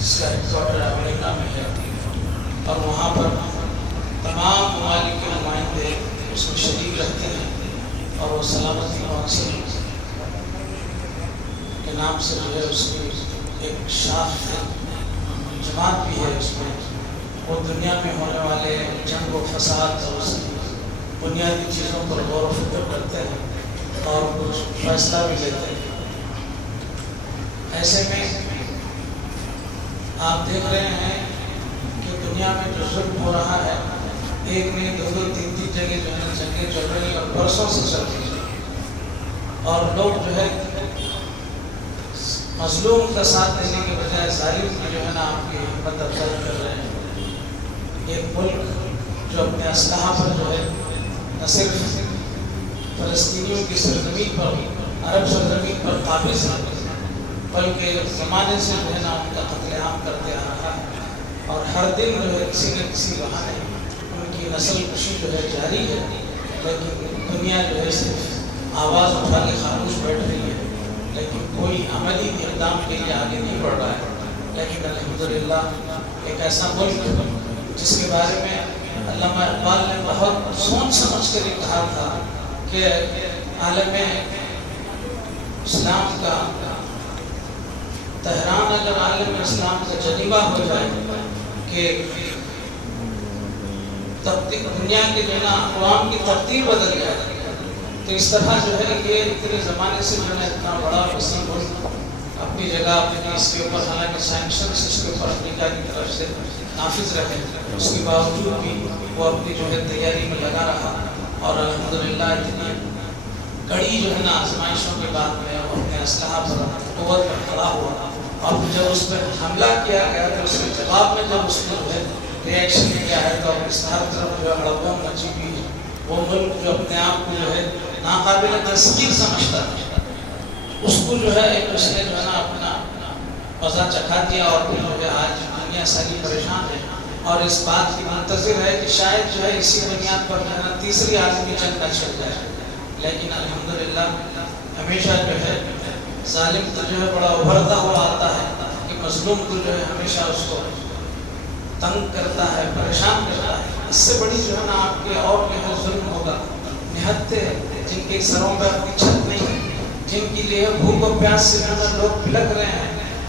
جس کا head quarter امریکہ میں ہے، اور وہاں پر تمام ممالک کے نمائندے اس میں شریک رہتے ہیں، اور وہ سلامتی کونسل کے نام سے جو ہے اس کی ایک شاخ ہے، جماعت بھی ہے اس میں۔ وہ دنیا میں ہونے والے جنگ و فساد اور اس کی بنیادی چیزوں پر غور و فکر کرتے ہیں اور کچھ فیصلہ بھی لیتے ہیں۔ ایسے میں آپ دیکھ رہے ہیں کہ دنیا میں جو ظلم ہو رہا ہے، ایک نہیں دو دو تین تین جگہ جو ہے جنگیں چل رہی ہیں اور برسوں سے چل رہی ہیں، اور لوگ جو ہے مظلوم کا ساتھ دینے کے بجائے ظالم کی جو ہے نا آپ کی ہمت افزائی کر رہے ہیں۔ ایک ملک جو اپنے اسلحہ پر جو ہے نہ صرف فلسطینیوں کی سرزمین پر، عرب سرزمین پر قابض ہے، بلکہ زمانے سے جو ہے نا ان کا قتل عام کرتے آ رہا ہے، اور ہر دن جو ہے کسی نہ کسی بہانے ان کی نسل کشی جو ہے جاری ہے، لیکن دنیا جو ہے صرف آواز اٹھا کے خاموش بیٹھ رہی ہے، لیکن کوئی عملی اقدام کے لیے آگے نہیں بڑھ رہا ہے۔ لیکن الحمدللہ ایک ایسا ملک جس کے بارے میں علامہ اقبال نے بہت سوچ سمجھ کر یہ کہا تھا کہ عالم اسلام کا تہران اگر عالم اسلام کا جنیبہ ہو جائے کہ دنیا کے جو ہے نا اقوام کی ترتیب بدل جائے، تو اس طرح جو ہے یہ اتنے زمانے سے جو ہے اتنا بڑا وسیع ملک اپنی جگہ اپنی اس کے اوپر، حالانکہ سینکشنز اس کے اوپر امریکہ کی طرف سے نافذ رہے، اس کے باوجود بھی وہ اپنی جو ہے تیاری میں لگا رہا، اور الحمدللہ اتنی کڑی جو ہے نا آزمائشوں کے بعد میں وہ اپنے اسلحہ پر قوت پر کھڑا ہوا، اور جب اس پر حملہ کیا گیا تو اس کے جواب میں جب اس نے جو ہے ریئیکشن کیا ہے تو اس ہر طرف جو ہے ہڑبڑ مچی ہوئی ہے۔ وہ ملک جو اپنے آپ کو جو ہے ناقابل تسخیر سمجھتا ہے، اس کو جو ہے اس نے جو ہے نا اپنا مزہ چکھا دیا، اور پھر جو ہے آج دنیا ساری پریشان ہے اور اس بات کی منتظر ہے کہ شاید جو ہے اسی بنیاد پر جو ہے نا تیسری عالمی جنگ نہ چھڑ جائے۔ لیکن الحمدللہ ہمیشہ جو ہے ظالم تو جو ہے بڑا ابھرتا ہوا آتا ہے کہ مظلوم کو جو ہے ہمیشہ اس کو تنگ کرتا ہے، پریشان کرتا ہے۔ اس سے بڑی جو ہے نا آپ کے اور جو ہے ظلم ہوگا، نہتے جن کے سروں پر اپنی چھت نہیں ہے، جن کے لیے بھوک و پیاس سے جو ہے لوگ پلک رہے ہیں،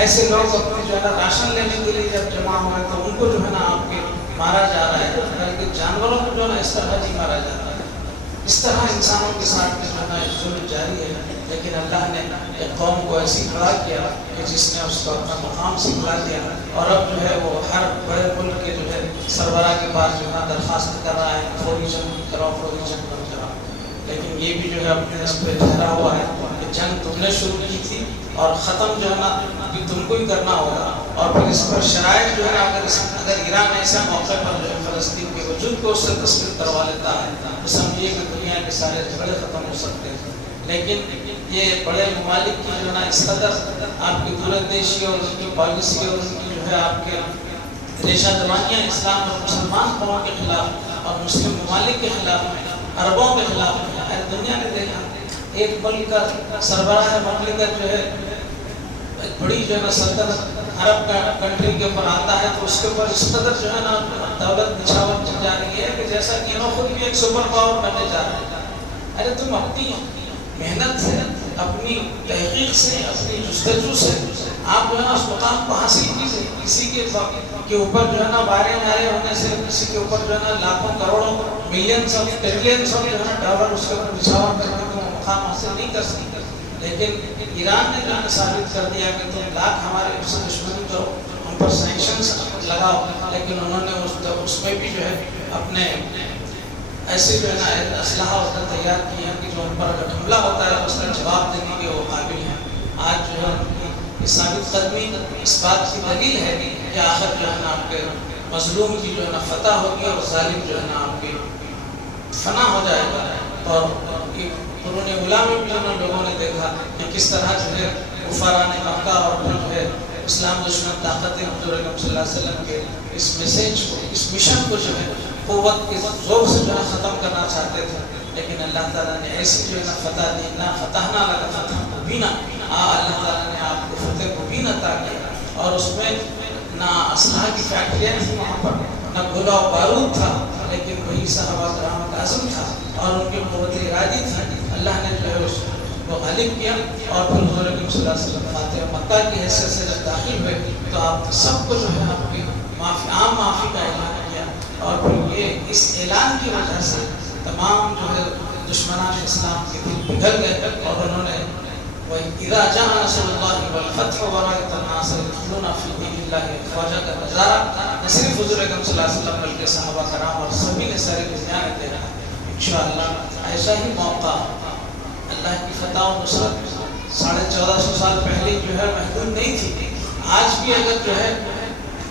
ایسے لوگ اپنے جو ہے نا راشن لینے کے لیے جب جمع ہوئے تو ان کو جو ہے نا آپ کے مارا جا رہا ہے، بلکہ جانوروں کو جو ہے نا اس طرح نہیں مارا جا رہا ہے۔ اس طرح انسانوں کے ساتھ جو ہے نا ظلم جاری ہے، لیکن اللہ نے ایک قوم کو ایسی کھڑا کیا کہ جس نے اس کو اپنا مقام سکھلا دیا، اور اب جو ہے وہ ہر بڑے ملک کے جو ہے سربراہ کے پاس جو ہے درخواست کر رہا ہے فوری جنگ کرو، فوری جنگ کرو۔ لیکن یہ بھی جو ہے اپنے اس پہ ٹھہرا ہوا ہے کہ جنگ تم نے شروع کی تھی اور ختم جو ہے نا بھی تم کو ہی کرنا ہوگا، اور پھر اس پر شرائط جو ہے اگر ایران ایسے موقع پر جو ہے فلسطین کے وجود کو اس سے تسلیم کروا لیتا ہے تو سمجھیے کہ دنیا کے سارے جھگڑے ختم ہو سکتے ہیں۔ لیکن یہ بڑے ممالک کی جو ہے نا اس قدر آپ کی دور اندیشی اور ان کی پالیسی اور ان کی جو ہے آپ کے ریشہ دوانیاں اسلام اور مسلمان قوموں کے خلاف اور مسلم ممالک کے خلاف، عربوں کے خلاف، دنیا نے دیکھا ایک ملک کا سربراہ مملکت جو ہے ایک بڑی جو ہے نا سلطنت عرب کا کنٹری کے اوپر آتا ہے تو اس کے اوپر اس قدر جو ہے نا دولت نچھاور جا رہی ہے کہ جیسا کہ وہ خود بھی ایک سپر پاور بننے جا رہے ہیں۔ ارے تم اپنی محنت سے، اپنی تحقیق سے، اپنی جستجو سے آپ جو ہے نا اس مقام کو حاصل کیجیے۔ کسی کے اوپر جو ہے نا بارے نارے ہونے سے، کسی کے اوپر جو ہے نا لاکھوں کروڑوں ملینز آف ٹریلینز آف جو ہے نا ڈالر اس کے اوپر نچھاور کر کے وہ مقام حاصل نہیں کر سکتے۔ لیکن ایران نے جو ہے ثابت کر دیا کہ تم لاکھ ہمارے سے دشمنی کرو، ہم پر سینکشنز لگاؤ، لیکن انہوں نے اس میں بھی جو ہے اپنے ایسے جو ہے نا اسلحہ اس کا تیار کیا کہ جو ان پر اگر حملہ ہوتا ہے اس کا جواب دینے کے وہ قابل ہیں۔ آج جو ہے یہ ثابت قدمی اس بات کی دلیل ہے کہ آخر جو ہے نا آپ کے مظلوم کی جو ہے نا فتح ہوگی اور ظالم جو ہے نا آپ کے فنا ہو جائے گا۔ اور قرون اولیٰ میں بھی جو ہے نا لوگوں نے دیکھا کہ کس طرح جو ہے کفاران مکہ اور پھر جو ہے اسلام دشمن طاقتیں حضور اکرم صلی اللہ علیہ وسلم کے اس میسیج کو، اس مشن کو جو ہے قوت کے ذوق سے جو ہے ختم کرنا چاہتے تھے، لیکن اللہ تعالیٰ نے ایسی جو ہے نا فتح دی، نہ فتحنا لک فتح مبینہ، اللہ تعالیٰ نے آپ کو فتح مبین عطا کیا، اور اس میں نہ اسلحہ کی فیکٹریاں تھیں وہاں پر، نہ گولہ و بارود تھا، لیکن وہی صحابہ کرام کا عزم تھا اور ان کی قوت ارادی تھی۔ اللہ نے جو ہے اس کو غالب کیا، اور پھر حضور اکرم صلی اللہ علیہ وسلم فاتح مکہ کی حیثیت سے جب داخل ہوئے تو آپ سب کو جو ہے آپ کی عام معافی کا اعلان کیا، اور پھر یہ اس اعلان کی وجہ سے تمام جو ہے دشمنان اسلام کے دل پگھل گئے، اور انہوں نے وَإِذَا جَاءَ نَصْرُ اللَّهِ وَالْفَتْحُ وَرَأَيْتَ النَّاسَ يَدْخُلُونَ فِي دِينِ اللَّهِ أَفْوَاجًا کا نظارہ نہ صرف حضور اکرم صلی اللہ علیہ وسلم بلکہ صحابہ کرام اور سبھی نے ساری دنیا نے دیکھا۔ انشاءاللہ ایسا ہی موقع اللہ کی فتح و نصرت 1450 سال پہلے جو ہے محدود نہیں تھی۔ آج بھی اگر جو ہے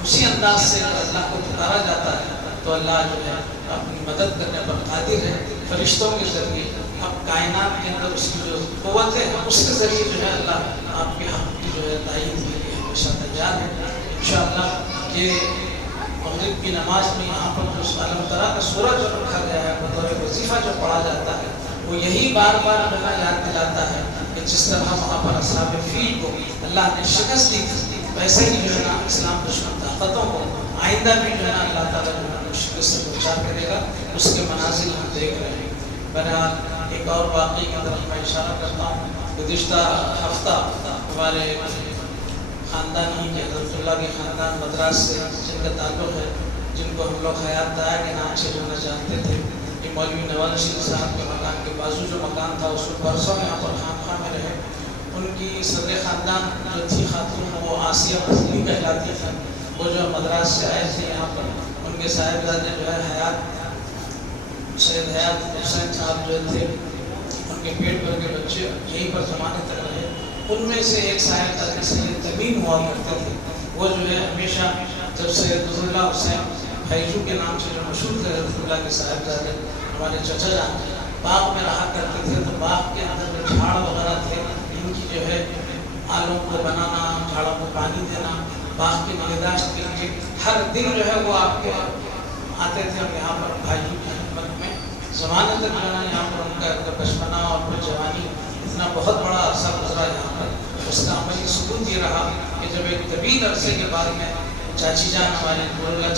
اسی انداز سے اللہ کو پکارا جاتا ہے تو اللہ جو ہے اپنی مدد کرنے پر قادر ہے، فرشتوں کے ذریعے، اب کائنات کے اندر اس کی جو قوت ہے اس کے ذریعے جو ہے اللہ آپ کے حق کی جو ہے تائید کے لیے ہمیشہ تیار ہے۔ انشاءاللہ یہ مغرب کی نماز میں یہاں پر جو علم ترا کا سورہ جو رکھا گیا ہے بطور وظیفہ جو پڑھا جاتا ہے وہ یہی بار بار ہمیں یاد دلاتا ہے کہ جس طرح وہاں پر اصحاب فیل کو اللہ نے شکست دی تھی، ویسے ہی جو ہے نا اسلام دشمن طاقتوں کو آئندہ بھی جو ہے نا اللہ تعالیٰ جو ہے شکست سے دوچار کرے گا، اس کے مناظر ہم دیکھ رہے ہیں۔ بہرحال ایک اور واقعی کی طرف میں اشارہ کرتا ہوں۔ گزشتہ ہفتہ ہمارے خاندان ہی کے حضرت اللہ کے خاندان مدراس سے جن کا تعلق ہے، جن کو ہم لوگ حیات دایا کے نام سے جو ہے جانتے تھے، کہ مولوی نواز رشید صاحب کے مکان کے بازو جو مکان تھا اس کو برسوں یہاں پر خانقاہ میں رہے۔ ان کی صدر خاندان جو تھی خاتون وہ آسیہ مصری کہلاتی تھی، وہ جو مدراس سے آئے تھے یہاں پر، ان کے صاحبزادے جو ہے حیات سید حیات حسین صاحب جو تھے، ان کے پیٹ بھر کے بچے یہیں پر زمانے تک رہے۔ ان میں سے ایک صاحبزادے سید تمیم ہوا کرتے تھے، وہ جو ہے ہمیشہ جب سید نوراللہ حسین فیضو کے نام سے جو مشہور تھے حضرت اللہ کے صاحبزادے ہمارے چچا جان باغ میں رہا کرتے تھے، تو باغ کے اندر جو جھاڑ وغیرہ تھے ان کی جو ہے آلوں کو بنانا، جھاڑوں کو پانی دینا، باغ کی نگہداشت کے لیے ہر دن جو ہے وہ آپ کے آتے تھے اور یہاں پر بھائیوں کی خدمت میں زمانے تک جو ہے یہاں پر ان کا بچپنا اور پھر جوانی اتنا بہت بڑا عرصہ گزرا یہاں پر۔ اس کا عملی ثبوت یہ رہا کہ جب ایک طویل عرصے کے بعد میں چاچی جان ہمارے نوراللہ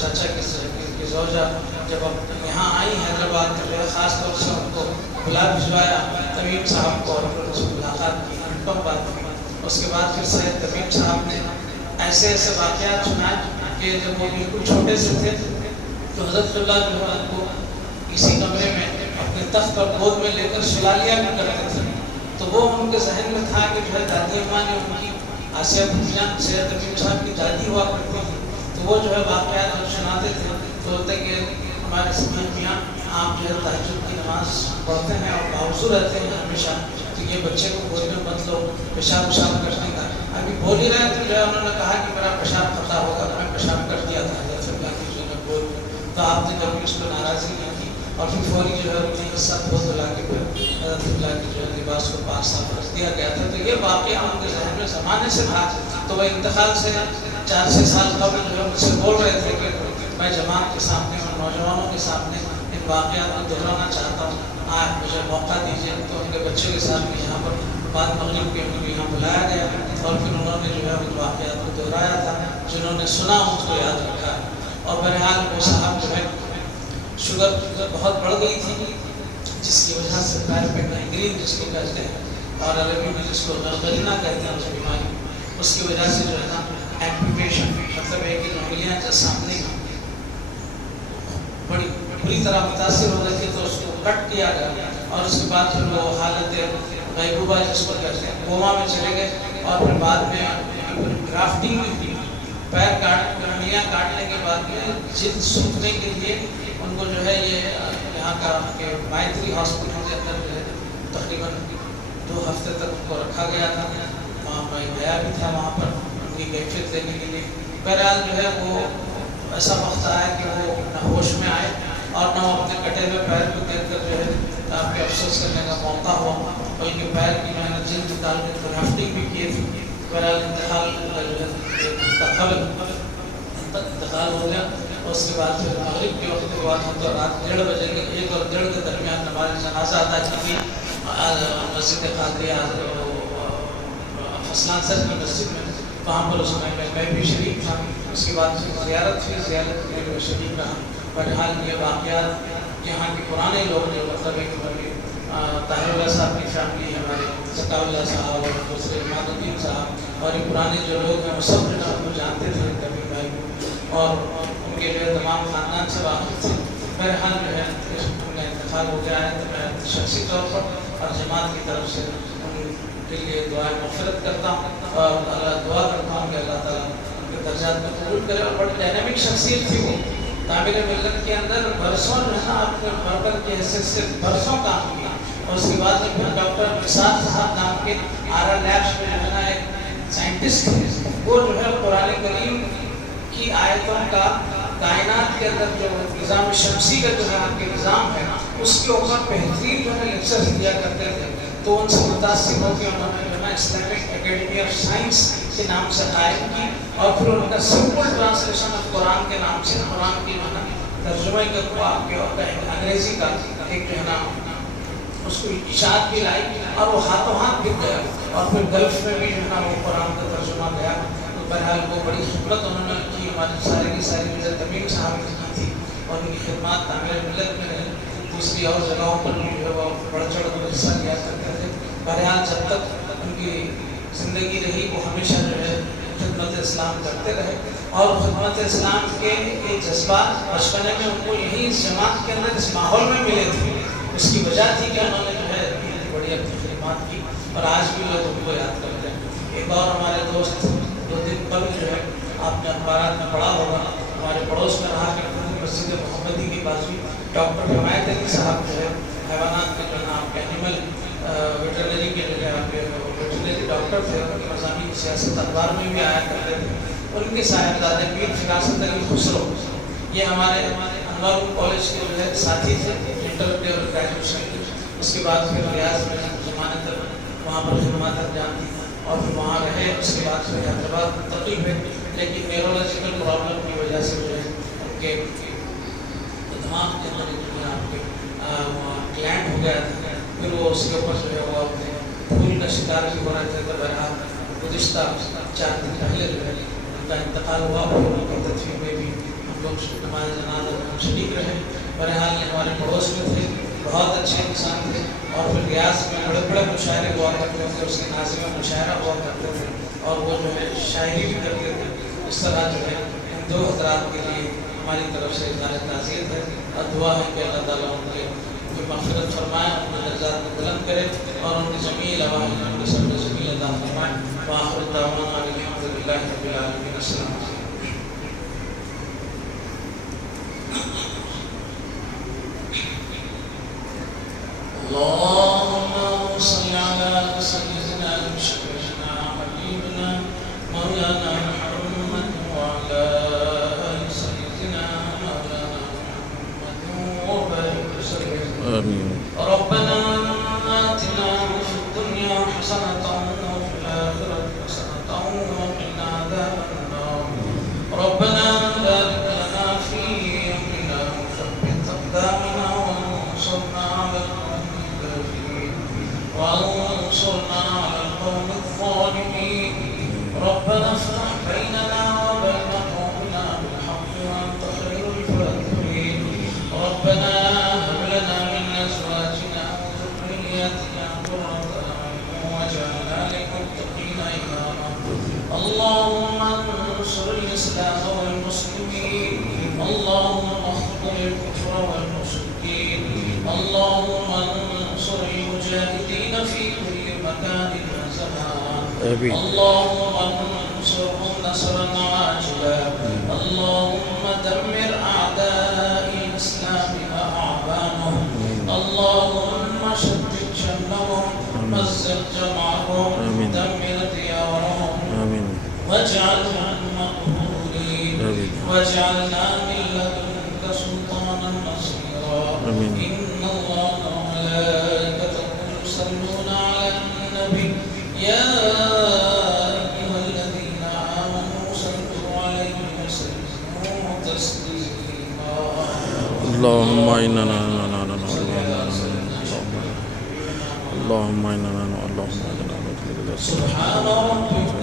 چاچا کی زوجہ جب یہاں آئی حیدرآباد میں، خاص طور سے ان کو بلا بھجوایا تمیم صاحب کو، اور پھر اس سے ملاقات کی، انکم بات کی۔ اس کے بعد پھر سید تمیم صاحب نے ایسے ایسے واقعات سنائے کہ جب وہ بالکل چھوٹے سے تھے تو حضرت اللہ جو ہے ان کو اسی کمرے میں اپنے تخت پر گود میں لے کر سلا لیا بھی کرتے تھے، تو وہ ان کے ذہن میں تھا کہ جو ہے دادی اماں نے ان کی آسیہ بھوجان سید تمیم صاحب کی دادی ہوا کرتی تھی، تو وہ جو ہے واقعات جب سناتے تھے تو ہوتے کہ ہمارے سبھی میاں آپ جو ہے تہجد کی نماز پڑھتے ہیں اور باوضو رہتے ہیں ہمیشہ، تو یہ بچے کو گود میں مت لو، پیشاب وشاب کرنے کا۔ ابھی بول ہی رہے تھے جو ہے انہوں نے کہا کہ میرا پیشاب پتہ ہوگا، میں پیشاب کر دیا تھا حضرت اللہ کی جو ہے گود میں، تو آپ نے کبھی اس کو ناراضی نہیں کی، اور پھر فوری جو ہے انہیں حصہ بہت دلا کے پھر حضرت اللہ کی جو ہے لباس کو پاک صاف رکھ دیا گیا تھا۔ تو یہ واقعہ ان کے ذہن میں زمانے سے تھا، تو وہ انتقال سے 4-6 سال قبل جو ہے مجھ سے بول رہے تھے کہ میں جماعت کے سامنے اور نوجوانوں کے سامنے ان واقعات کو دہرانا چاہتا ہوں، آج مجھے موقع دیجیے۔ تو ان کے بچے کے ساتھ بھی یہاں پر بعد مغرب کے ان کو یہاں بلایا گیا، اور پھر انہوں نے جو ہے ان واقعات کو دہرایا تھا، جنہوں نے سنا ان کو یاد رکھا ہے۔ اور بہرحال وہ صاحب جو ہے شوگر بہت بڑھ گئی تھی، جس کی وجہ سے پیر پہ گینگرین جس کو کہتے ہیں اور عربی میں جس کو غرغرینہ کہتے ہیں اس بیماری، اس کی وجہ سے جو ہے نا ایمپوٹیشن مطلب ہے کہ انگلیاں جو سامنے بڑی بری طرح متاثر ہو گئی تھی، تو اس کو کٹ کیا گیا، اور اس کے بعد پھر وہ حالت غیبوبہ جس کو کہتے ہیں کوما میں چلے گئے، اور پھر بعد میں گرافٹنگ بھی ہوئی، پیر انگلیاں کاٹنے کے بعد میں جلد سوکھنے کے لیے ان کو جو ہے یہ یہاں کا کہ مائتری ہاسپٹل کے اندر جو ہے تقریباً 2 ہفتے تک ان کو رکھا گیا تھا، وہاں میں گیا بھی تھا وہاں پر ان کی کیفیت دینے کے لیے۔ بہرحال جو ہے وہ ایسا وقت آیا کہ وہ نہ ہوش میں آئے اور نہ وہ اپنے کٹے ہوئے پیر کو دیکھ کر جو ہے آپ کے افسوس کرنے کا موقع ہوا، اور ان کے پیر کی میں نے جلد ڈال کے گرافٹنگ بھی کی تھی۔ بہرحال انتقال جو ہے انتقال ہو گیا، اور اس کے بعد پھر مغرب کے وقت کے بعد ہم تو رات 1:30 بجے 1 اور 1:30 کے درمیان ہمارے جنازہ ادا کی تھی مسجد قادریہ فسلان سر کی مسجد میں، وہاں پر اس میں بھی شریک تھا. اس کے بعد زیارت تھی, زیارت میں بھی شریک رہا. بہرحال یہ واقعات یہاں کے پرانے لوگ جو مطلب ایک طاہر اللہ صاحب کی فیملی, ہمارے ذکا اللہ صاحب اور دوسرے عماد الدین صاحب اور یہ پرانے جو لوگ ہیں وہ سب جو ہے جانتے تھے کبھی بھائی کو, اور ان کے جو تمام خاندان سے واقف تھے. بہرحال جو ہے ان کا انتقال ہو گیا ہے, تو میں شخصی طور پر اور جماعت کی طرف سے ان کے لیے دعائیں مغفرت کرتا ہوں اور اللہ دعا کرتا ہوں کہ اللہ تعالیٰ ان کے درجات میں قبول کرے. اور بڑی ڈائنامک شخصیت تھی وہ, تعمیر ملت کے اندر برسوں جو ہے نا آپ نے مرکز کی حیثیت سے برسوں کام کیا. اور اس کے بعد میں پھر ڈاکٹر نثار صاحب نام کے آرا لیبس میں جو ہے نا ایک سائنٹسٹ تھے, وہ جو ہے قرآن کریم کی آیتوں کا کائنات کے اندر جو نظام شمسی کا جو ہے آپ کے نظام ہے اس کے اوپر بہترین جو ہے لیکچرز دیا کرتے تھے. تو ان سے متاثر ہو کے انہوں نے جو ہے اسلامک اکیڈمی آف سائنس کے نام سے قائم کی, اور پھر ان کا سمپل ٹرانسلیشن آف قرآن کے نام سے قرآن کی جو ہے ترجمہ کا آپ کے انگریزی کا ایک جو ہے نا اس کو اشاعت بھی لائی, اور وہ ہاتھوں ہاتھ بک گیا, اور پھر گلف میں بھی جو ہے نا وہ قرآن کا ترجمہ گیا. تو بہرحال وہ بڑی خدمت انہوں نے کی, ہماری ساری کی ساری ملت تمیم صاحب نے کی تھی, اور ان کی خدمات تعمیر ملت میں رہی. دوسری اور جگہوں پر بھی جو ہے وہ بڑھ چڑھ کر حصہ لیا کرتے تھے. بہرحال جب تک ان کی زندگی رہی وہ ہمیشہ جو ہے خدمت اسلام کرتے رہے, اور خدمت اسلام کے یہ جذبات بچپنے میں ان کو یہی اس جماعت کے اندر اس ماحول میں ملے تھے. اس کی وجہ تھی کہ انہوں نے جو ہے اتنی بڑی اپنی خدمات کی, اور آج بھی لوگ ان کو یاد کرتے ہیں. ایک اور ہمارے دوست 2 دن قبل جو ہے آپ نے اخبارات میں پڑھا ہوگا, ہمارے پڑوس میں رہا کہ مسجد محمدی کے بازو ڈاکٹر حمایت علی صاحب جو ہے حیوانات میں جو ہے آپ کے اینیمل ویٹرنری کے جو ہے آپ کے ویٹرنری ڈاکٹر تھے, ان کی مضامین سیاست اخبار میں بھی آیا کرتے تھے. ان کے صاحبزادے پیر فراست علی خسرو, یہ ہمارے انوار کالج کے جو ہے ساتھی تھے انٹر اور گریجویشن کی. اس کے بعد پھر ریاض میں زمانے تک وہاں پر خدمات انجام دی, اور پھر وہاں رہے. اس کے بعد پھر حیدرآباد منتقل ہوئے, لیکن نیورولوجیکل پرابلم کی وجہ سے جو ہے ان کے دماغ کے اندر جو ہے آپ کے گلینڈ ہو گیا تھا. پھر وہ اس کے اوپر جو ہے وہ اپنے پھول کا شکار بھی ہو رہے تھے. تو بہرحال گزشتہ 4 دن پہلے جو ہے ان کا انتقال ہوا, اور ان کی تدفین میں بھی ہم لوگ نماز جنازہ میں شریک رہے. بہرحال یہ ہمارے پڑوس میں تھے, بہت اچھے انسان تھے, اور پھر ریاض میں بڑے بڑے مشاعرے ہوا کرتے تھے. اس کے ناظم مشاعرہ ہوا کرتے تھے, اور وہ جو ہے شاعری بھی کرتے تھے. اس طرح جو ہے ان 2 حضرات کے لیے ہماری طرف سے اظہار تعزیت ہے, اور دعا ہے کہ اللہ تعالیٰ ان کے مغفرت فرمائے, ان کے درجات کو بلند کرے, اور ان کی جمیل عوام ان کے سب جمیل عطا فرمائے. وآخر دعوانا الحمد للہ رب العالمین. السلام علیکم. اللهم صل على سيدنا وشفيعنا حبيبنا مولانا محمد وعلى آل سيدنا مولانا محمد وبارك وسلم. آمين. ربنا آتنا في الدنيا حسنة وفي الآخرة حسنة وقنا عذاب النار. ربنا بارك لنا في أمرنا وثبت أقدامنا وانصرنا على القوم الظالمين. ربنا افتح بيننا وبين قومنا بالحق وأنت خير الفاتحين. ربنا هب لنا من أزواجنا وذرياتنا قرة أعين واجعلنا للمتقين إماما. اللهم انصر الإسلام والمسلمين. اللهم اخذل الكفر والمشركين. اللهم انصر المجاهدين في كل مكان وزمان. اللهم انصرهم نصرا عاجلا. اللهم دمر أعداء الإسلام وأعوانهم. اللهم شتت شملهم, مزق جمعهم, دمر ديارهم, واجعلهم مقبولين, واجعلنا من لدنك سلطانا نصيرا. إن الله وملائكته يصلون على النبي يا أيها الذين آمنوا صلوا عليه وسلموا تسليما. اللهم إننا سبحان ربك